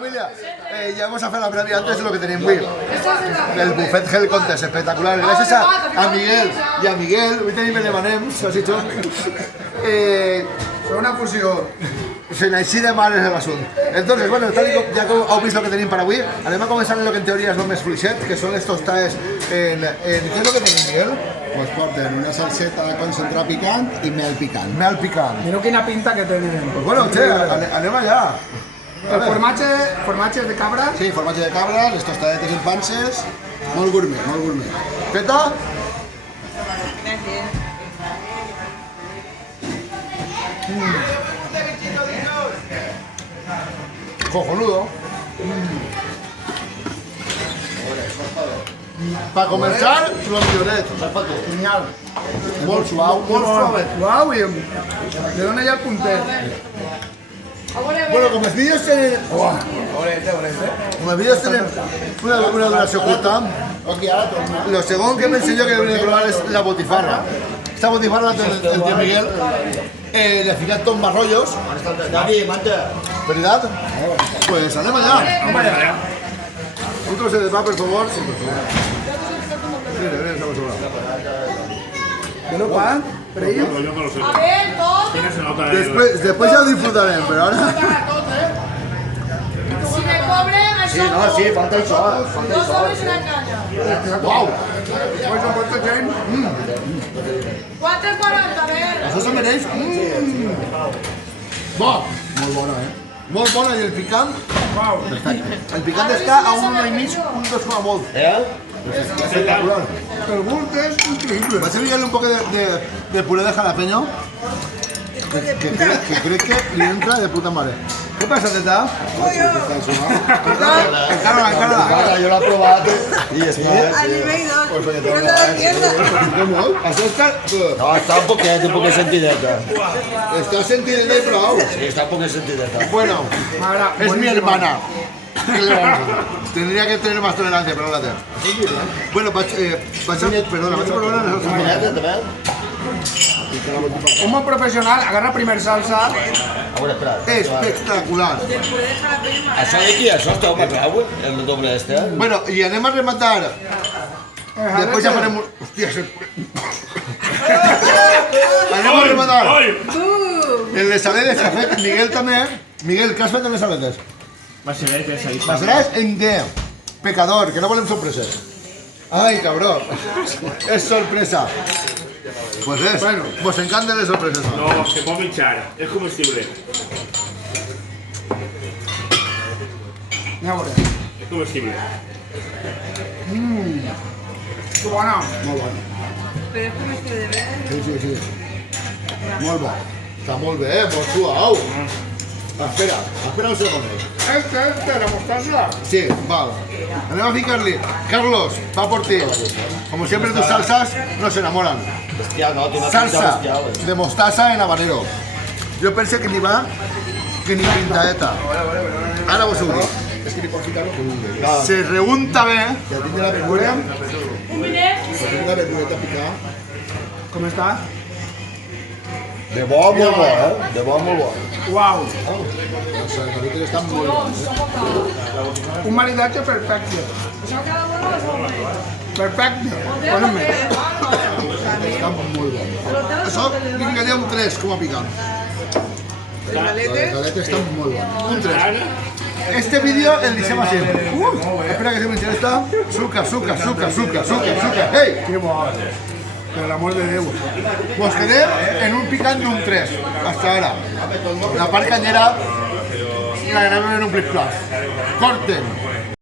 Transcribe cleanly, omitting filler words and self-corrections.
familia, ya vamos a hacer la previa antes de lo que tenéis muy. El buffet Hell Contest, espectacular. Gracias a Miguel y a Miguel, hoy tenéis Benemanem, se has dicho. Fue una fusió. Se necesita mal en el asunto. Entonces, bueno, tal y com ja que heu vist el que tenim per avui, anem a començar amb el que en teoria és el més fluixet, que són estos taes en... ¿Qué es lo que tenim, Miguel? Pues porten una salseta de concentrado picant i mel picant. Mel picant. Mira quina pinta que tenen. Pues bueno, che, anem allà. El formatge de cabra. Sí, formatge de cabra, les tostadetes en panses, molt gourmet, molt gourmet. Peta? Cojonudo. Para comenzar, los violet. Genial. Molt suau, molt suave. Suau i le dona ja el puntet. Bueno, como los vídeos tienen... Como los vídeos tienen una duración corta, lo segundo que me enseñó que debería probar es la botifarra. Esta botifarra el tío Miguel, le fijan todos más rollos. ¿Verdad? Pues anem allá. Un trozo de papel, por favor. Sí, por favor. Mira, mira, estamos sobrados. ¿Qué lo pan? Yo no lo sé. A ver, todo. Tiene se nota Después ya lo disfrutaré, pero ahora... Si me cobren, Sí, no, sí, falta el sol. dos sobres y una caña. ¡Wow! Pues un puesto James. 4,40, a ver. Això se mereix. Bo! Molt bona, Molt bona i el picant. Wow. El picant està a un 1,5, un 2,8. Espectacular. El gust és increïble. Vas a enviarle un poco de puré de jalapeño. Que creo que le entra de puta madre. ¿Qué pasa, teta? Encárala. Jo l'he provat i és Al nivel 2. Pues oye, No te lo entiendo. Això està... No, està un poquet sentideta. Està sentideta i prou. Sí, està un poquet sentideta. Bueno, M'agrada. es mi hermana. ¿Qué le vamos a hacer? Tendría que tener más tolerancia, pero no la tengo. Bueno, perdona, vaig a provar les altres. Un bon professional agarra primer salsa. A veure, espera. Espectacular. Del puré de jalapeño más. Això d'aquí, això està home clau, el doble este, eh? Bueno, y anem a rematar. Después ya faremos... Hostia, anem a rematar. El de Saledes que ha fet Miguel també. Miguel, què has fet en les Saledes? Maceretes, ahí. Pasarás en D. Pecador, que no volem sorpreses. Ay, cabrón. Es sorpresa. Pues es. Bueno. Pues encantan las sorpresas. No, se puede hinchar. Es comestible. Mira, veure. Es comestible. Que bona. Molt bon. Pero es como este de ver. Sí. Molt bo. Està molt bé, molt suau. Espera un segon. La mostaza. Sí, vale. Anem a ficar-li. Carlos, va por ti. Como siempre tus salsas nos enamoran. Bestial, no? Té una pinta Salsa bestial, eh? de mostaza en habanero. Jo pensé que ni va, que ni pintaeta. Ara vos ho dic. És que li pots ficar lo que vulgui. Se reunta bé. Ja tindré la verdura, Un minuet. tindré la verdureta a picar. Com està? De bo, molt bo, eh? De bo, molt bo. Uau. Les verdures estan molt bones. Un maridatge perfecte. Perfecte. Ponme. Estan molt bones. Això li ficaria un 3 com a picant. Les galetes estan molt bones. Un 3. Este vídeo el deixem així. Espera que se me esta. Suca. Hey! Que bo. Per l'amor de Déu. Pues quedem en un picant d'un 3. Hasta ara. La part canyera la granem en un plis-plas. Corten.